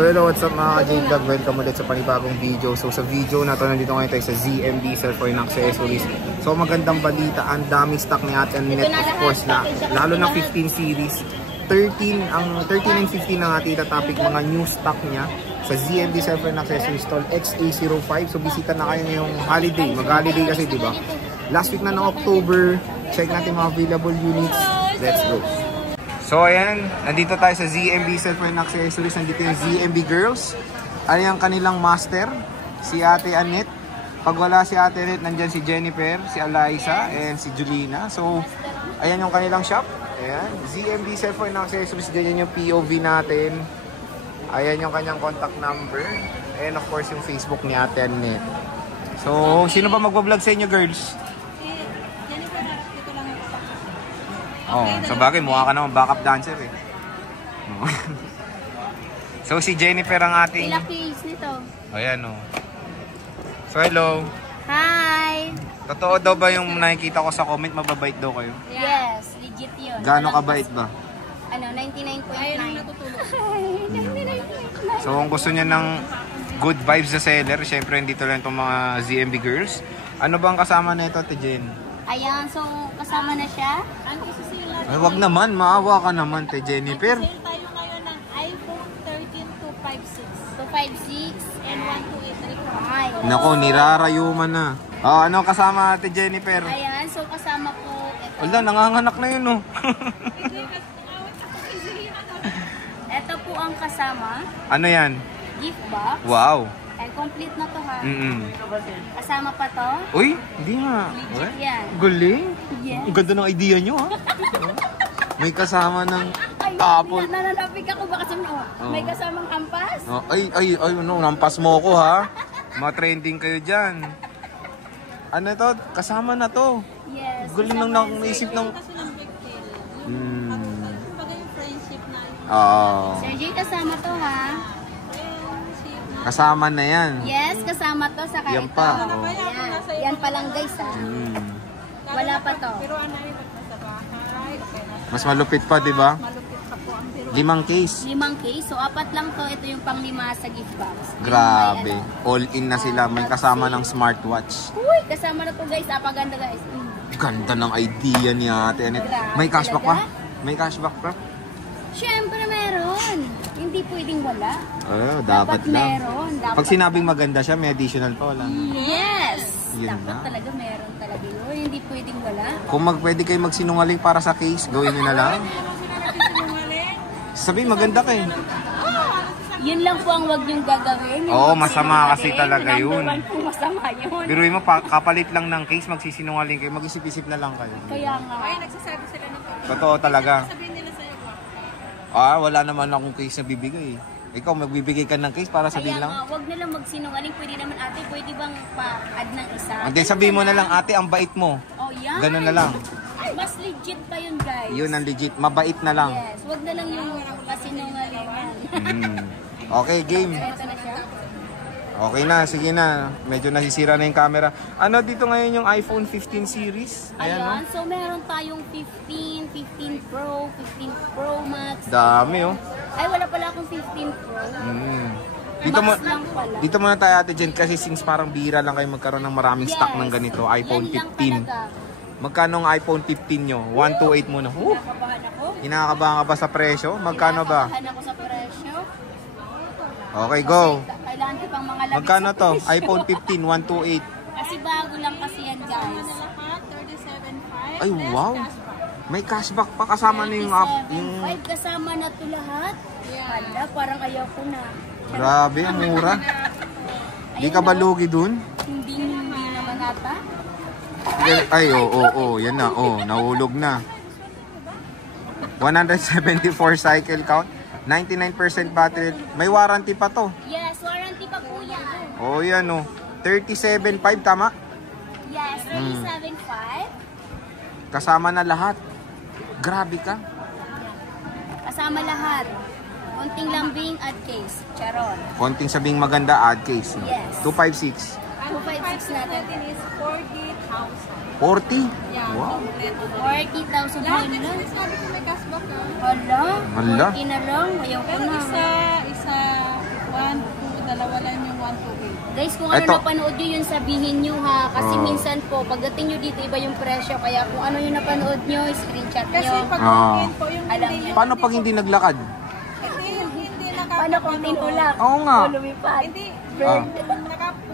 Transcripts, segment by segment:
So hello, what's up mga ka-J-Vlog? Welcome ulit sa panibagong video. So sa video na to, nandito ngayon tayo sa ZMB Cellphone Accessories. So magandang balita, ang dami stock ni Ate Annette, of course na. Lalo na 15 series. 13 and 15 na ating topic, mga new stock niya sa ZMB Cellphone Accessories Stall XA05. So bisita na kayo ngayong holiday. Mag-holiday kasi, di ba? Last week na ng October. Check natin mga available units. Let's go. So ayan, nandito tayo sa ZMB Cellphone Accessories. Nandito yung ZMB Girls. Ayan ang kanilang master, si Ate Annette. Pag wala si Ate Annette, nandyan si Jennifer, si Eliza, and si Julina. So ayan yung kanilang shop. Ayan, ZMB Cellphone Accessories. Ganyan yung POV natin. Ayan yung kanyang contact number. And of course yung Facebook ni Ate Annette. So sino ba magbablog sa inyo, girls? Oh, sa bagay, mukha ka naman backup dancer eh. So si Jennifer ang ating... Pila piece nito. Ayan o. So hello. Hi! Totoo daw ba yung nakikita ko sa comment, mababait daw kayo? Yes, legit yun. Gaano kabait ba? Ano, 99.9. Ayun natutulog. So kung gusto niya ng good vibes sa seller, syempre dito lang itong mga ZMB Girls. Ano bang kasama na ito, Ate Jen? Ayan, so kasama na siya. Ay, wag naman, maawa ka naman, Te Jennifer. Sale tayo ngayon ng iPhone 13 256 256 and 128. Ay. Nako, nirarayuman na. Oh, ano kasama, Ate Jennifer? Ayan, so kasama po ito. Wala, nanganganak na yun, oh. Ito po ang kasama. Ano yan? Gift box. Wow. And complete na to ha. Kasama pa to. Uy, hindi nga. Legit yan. Galing. Yes. Ang ganda ng idea nyo, ha? May kasama ng Ay, apple. nananapig ako baka sa may kasamang hampas. Oh, ay, no, nampas mo ko, ha? Mga-trending kayo dyan. Ano to? Kasama na to. Yes. Galing nang naisip ng... Kasi ng big deal. Hmm. Kumbaga yung friendship na yun. Sir Jay, kasama to ha. Kasama na yan. Yes, kasama to sa Yan ito. pa. Yan pa lang guys ha. Wala pa to. Pero ano rin sa bahay. Okay na. Mas malupit pa, di ba? Malupit pa po ang biro. 5 case. 5 case. So, 4 lang to. Ito yung pang-5 sa gift box. Grabe. All in na sila. May kasama ng smartwatch. Uy, kasama na to guys. Apaganda guys. Ganda ng idea ni Ate Annette. May cashback pa? May cashback pa? Siyempre meron. Hindi pwedeng wala. Dapat lang. Meron. Dapat Pag sinabing maganda siya, may additional pa, wala. yes! Yun Dapat na. talaga meron talaga yun. Hindi pwedeng wala. Kung pwede kayo magsinungaling para sa case, gawin nyo na lang. Sabi, maganda kayo. Yun lang po ang wag yung gagawin. Oo, masama kasi talaga yun. Number 1 po masama yun. Biruin mo, kapalit lang ng case, magsisinungaling kayo, mag-isip-isip na lang kayo. Kaya nga. Ay, nagsasabi sila ng Totoo talaga. sabihin nila sa'yo ba? Wala naman akong case na bibigay. Ikaw, magbibigay ka ng case para sabihin Kaya lang? nga, wag nilang magsinungaling. Pwede naman ate, pwede bang pa-add ng isa? Hindi, sabihin mo na lang, ate, ang bait mo. Oh, yan. Ganun na lang. Mas legit pa yun, guys. Yun ang legit, mabait na lang. Yes, wag na lang yung pasinungalingan. Okay, game. Ito na siya. Okay na, sige na. Medyo nasisira na yung camera. Ano dito ngayon yung iPhone 15 series? Ayan, so meron tayong 15, 15 Pro, 15 Pro Max. Dami, oh. Ay, wala pala akong 15 Pro. Max lang pala. Dito muna tayo, Ate Jen, kasi since parang bira lang kayo magkaroon ng maraming stock ng ganito. iPhone yan lang 15. talaga. Magkano ang iPhone 15 nyo? 128 muna. Kinakabahan ako. Kinakabahan ka ba sa presyo? Magkano ba? Kinakabahan ako sa presyo. Okay, go. Kailangan ko pang mga labis Magkano sa to? presyo. iPhone 15, 128. Kasi bago lang kasi yan, guys. Lahat, 37.5. Ay, wow. May cashback pa kasama na yung app. 5 kasama na to lahat. Hala, parang ayaw ko na. Grabe, ang mura. Di ka ba lugi dun? Hindi naman ata. Ay, oo, yan na. Nahulog na. 174 cycle count. 99% battery. May warranty pa to. Yes, warranty pa po yan. Oh, yan, 37.5, tama? Yes, 37.5. Kasama na lahat. Grabe ka. Kasama lahat. Konting lambing at case. Charon. Konting sabing maganda, add case. No? Yes. 256. 256 natin. is 40,000. 40? Yeah, Wow. 40,000 Lahat na. ng sinasabi ko may cashback. Hala, Hala. 40 na lang. Ayaw ko Pero na. isa Guys, kung ano napanood nyo yun, sabihin nyo ha. Kasi minsan po, pagdating nyo dito, iba yung presyo. Kaya kung ano yung napanood nyo, screenshot nyo. Kasi pag walk-in po, yung Alam hindi nyo. Paano pag hindi naglakad? hindi Paano kung tinulak? Oo nga. O lumipad? Hindi, Burn.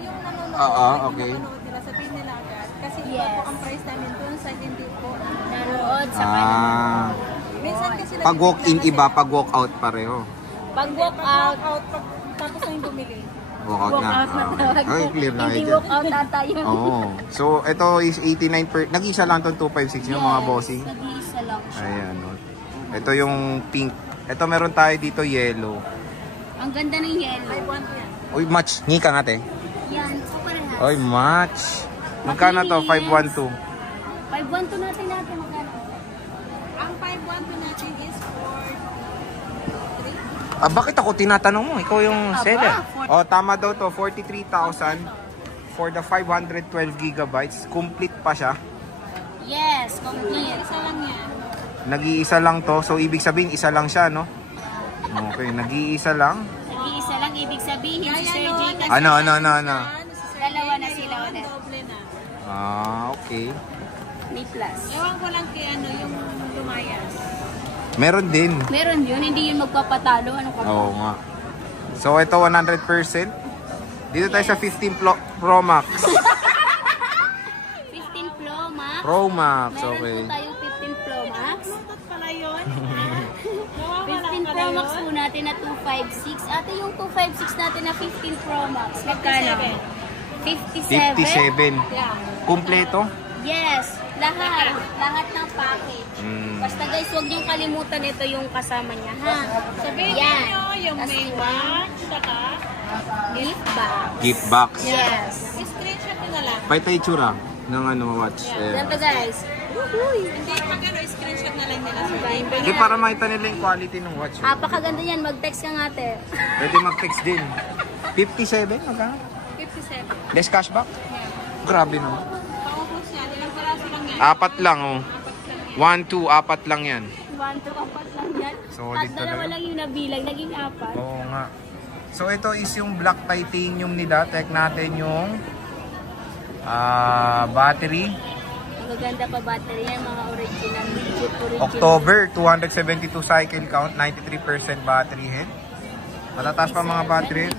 yung nanonood, okay. napanood nila, sabihin nila agad. Kasi iba po ang price namin doon sa hindi po. Nanood sa kanan. Minsan kasi Pag walk-in iba, pag walk-out pareho. Pag walk out, tapos na yung bumili. Walk-out walk na. out na tawag. Ay, clear na Hindi kayo walk out ata yun. Oo. So, ito is 89 per... Nag-isa lang itong 256 yung mga bossing. Nag-iisa lang siya. Ayan. Oh. Ito yung pink. Ito meron tayo dito yellow. Ang ganda ng yellow. I want yan. Uy, match. Ngika nga te. Yan, super hot. Uy, match. Magkano to? 512. 512 natin magkano? Ang 512 natin is for 3. Ah, bakit ako tinatanong mo? Ikaw yung Aba, seller. Oh, tama daw to. 43,000 for the 512 gigabytes. Complete pa siya. Yes, complete. Isa lang yan. Nag-iisa lang to. So, ibig sabihin, isa lang siya, no? Okay, nag-iisa lang. Nag-iisa lang, ibig sabihin si Sir J. kasi Ano? dalawa na sila ulit. Doble na. Ah, okay. May plus. Ewan ko lang kay ano, yung lumayas. Meron din. Meron yun, hindi yun magpapatalo. Ano ka ba? Oo nga. So, ito 100%. Dito tayo sa 15 Pro Max. 15 Pro Max. Pro Max, Meron okay. po tayo 15 Pro Max. Tutot pala yun. 15 Pro Max po natin na 256. Ate, yung 256 natin na 15 Pro Max. Magkano? 57. 57. Yeah. Kumpleto? Yes, lahat. Lahat ng package. Basta guys, huwag niyong kalimutan ito yung kasama niya, ha? Sabihin Yan. nyo yung Tas may ito, watch, saka gift box. Gift box. Yes. screenshot nyo na lang. Pakita yung tsura ng ano, watch. Ayan. Ganito guys. Hindi pag ano, screenshot na lang nila. Hindi, para makita nila yung quality ng watch. Apakaganda yan. Mag-text ka nga, te. Pwede mag-text din. 57? Magkano? 57. Less cashback? Grabe naman. Paubos yan. Ilang peraso lang yan? Apat lang, oh. 1, 2, apat lang yan. 1, 2, 4 lang yan. Solid At dalawa talaga. lang yung nabilang. Naging 4. Oo nga. So ito is yung black titanium nila. Check natin yung battery. Maganda pa battery yan. Mga original. Legit original. October, 272 cycle count, 93% battery head. Matataas pa mga battery head.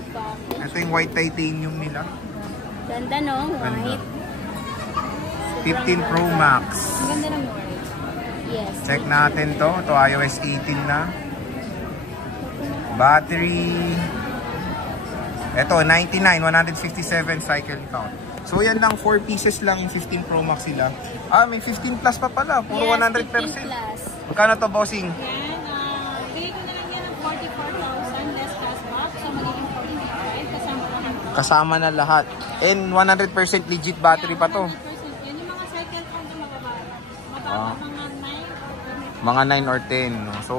Ito yung white titanium nila. Ganda, no? Ganda. White. 15 Pro Max. Ang ganda ng white. Yes. Check natin to. Ito iOS 18 na. Battery. Ito 99, 167 cycle count. So yan lang, 4 pieces lang yung 15 Pro Max sila. Ah, may 15 plus pa pala. Puro Yes, 100%. 15 plus. Magkano to, bossing? Yan, bigay ko na lang yan ng 44,000 less cashback. So magiging 45 kasama ko ng Kasama na lahat. And 100% legit battery pa to. 100%. Yan yung mga cycle count na mababa. Ah. Mga 9 or 10. Mga 9 or 10. No? So,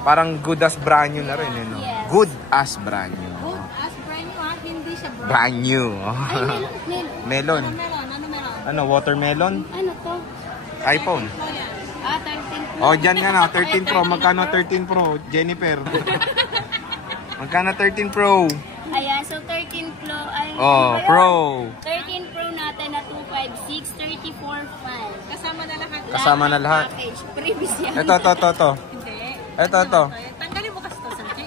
parang good as brand new na rin. Eh, no? Yes. Good as brand new. Good as brand new ha, hindi siya brand. Brand new. Ay, Melon. melon. Ano meron? Ano, watermelon? Ano to? iPhone. So yan. 13 Pro. Oh, dyan nga na. 13 Pro. Magkano 13 Pro? Jennifer. Magkano 13 Pro? Ayan, so 13 Pro. Ay, Oh, ano ba Pro. yun? 13 Pro natin na 256, 34.5. Kasama na lahat. Kasama na lahat. Package. Previous yan. Ito. Hindi. Ito. Tanggalin mo kasi to, Sanji.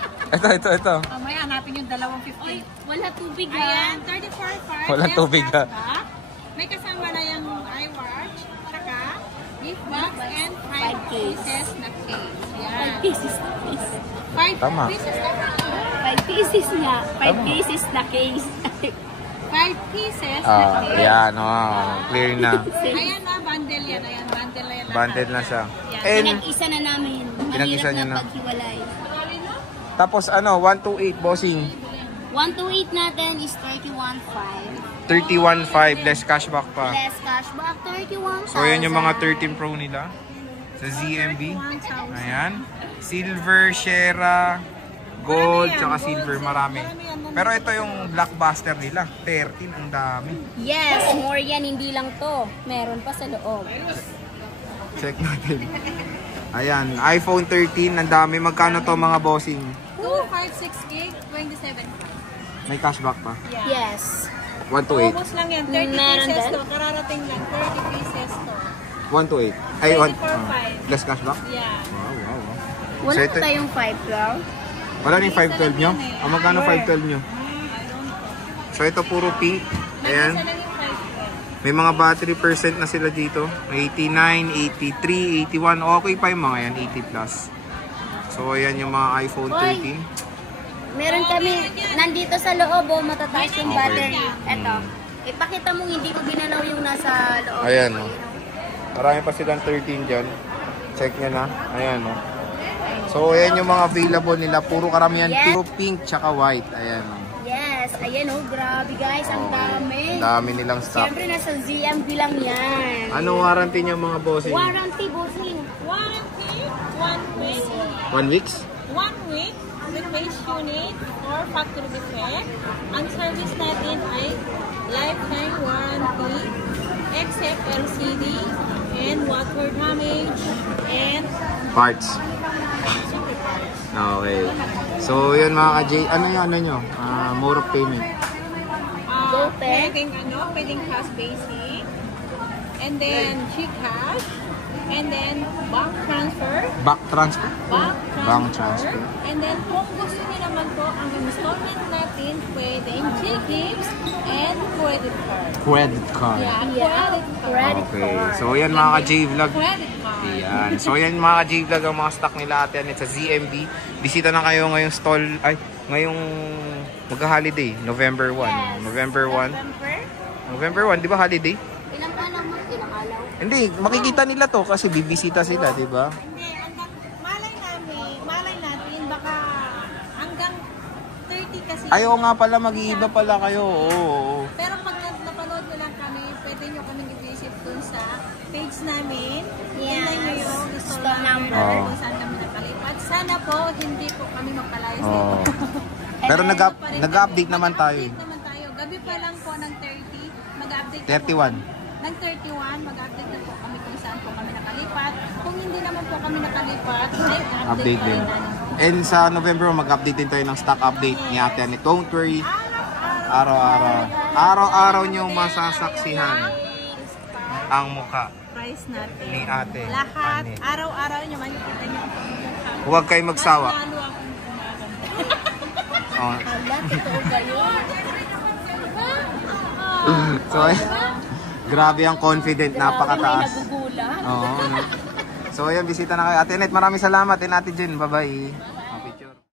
Ito. Mamaya hanapin yung 250. Oy, wala tubig ha. Ayan, 34.5. Walang less tubig, ha? cashback. May kasama na yung iWatch, saka gift box, and 5 pieces na case. 5 Yan. pieces na case. 5 Tama. pieces na case. 5 pieces nga. 5 Tama. pieces na case. 5 pieces na Ah, case. yan. Oh, clear na. Ayan na, bundle yan. Ayan, bundle na yan. lahat. Banded na siya. Yan. And, Pinag-isa na namin. Pinag-isa Mahirap niyo na. paghiwalay. tapos ano, 128 bossing. 128 natin is 31.5. 31.5 less cashback pa. Less cashback, 31,000. So, yan yung mga 13 Pro nila. Sa ZMB. Ayan. Silver, Shera, Gold, tsaka Silver. Marami. Pero ito yung blockbuster nila. 13, ang dami. Yes, more yan. Hindi lang to. Meron pa sa loob. Check natin. Ayan, iPhone 13, ang dami. Magkano to mga bossing? 256 gig, 27. May cashback pa. Yeah. Yes. 128. Ubus lang yan. 30 Meron pieces din? to. Kararating lang. 30 pieces to. 128. Ay, 24.5. plus cashback? Yeah. Wow. Wala So, pa ito- tayong 512. Wala na yung 512 nyo? Magkano 512 nyo? I don't know. So, ito puro pink. Ayan. Isa lang yung 512. May mga battery percent na sila dito. 89, 83, 81. Okay pa yung mga yan, 80 plus. So, ayan yung mga iPhone 13. Meron kami, nandito sa loob, matataas yung Okay. battery. Eto. Ipakita mong hindi ko ginalaw yung nasa loob. Ayan, oh. Marami pa silang 13 dyan. Check nyo na. Ayan, oh. So, ayan yung mga available nila. Puro karamihan, Yes. puro pink tsaka white. Ayan, oh. Yes, ayan oh, grabe guys, ang dami. Ang dami nilang stock. Siyempre nasa ZMB lang yan. Ano warranty nyo mga bossing? Warranty, bossing. Warranty, 1 week. 1 weeks? 1 week, replace unit or factory defect. Ang service natin ay lifetime warranty, except LCD and water damage and Parts. super parts. Okay. So, yun mga ka-J. Ano yung ano nyo? Mode of payment. GoPay. Pwedeng cash basic, and then GCash, and then bank transfer, Back transfer? bank Bank transfer, transfer. and then kung gusto niyo naman po ang installment natin, pwedeng G-Gifts and credit card. Credit card. Yeah, Yeah, credit Okay. card. So, yan mga ka-J Vlog. Credit card. Yan. So, yan mga ka-J Vlog ang mga stock nila ate Annette sa ZMB. Bisita na kayo ngayong stall. Ay, ngayong magka-holiday. November 1. Yes. November 1. November? November 1, di ba holiday? Ilang ka lang mo? Ilang alaw? Hindi, makikita nila to kasi bibisita sila, di ba? Hindi, malay natin, baka hanggang 30 kasi. Ayaw nga pala, mag-iiba pala kayo. Oo. Pero pag napanood nyo lang kami, pwede nyo kaming i-visit dun sa page namin. Yes. Tingnan nyo yung Store number. Oo. kung saan kami nakalipat. Sana po, hindi po kami magpalayas Oo. dito. Pero And nag-update naman tayo. Mag-update naman tayo. Gabi pa lang po ng 30, mag-update 31. Ng 31, mag-update na po kami kung saan po kami nakalipat. Kung hindi naman po kami nakalipat, ay Update din. And sa November, mag-update din tayo ng stock update ni ate Annette. Don't worry. Araw-araw. Araw-araw nyo masasaksihan ang mukha Price natin. ni ate Lahat, Annette. araw-araw nyo, makikita nyo ang mukha. Huwag kayo magsawa. Mas lalo akong gumaganda. Oh. Ala, totoo ba yun? So, grabe ang confident, May napakataas. nagugulat. Oo. No? So, ayan, bisita na kayo. Ate Annette, maraming salamat. And Ate Jen, bye-bye.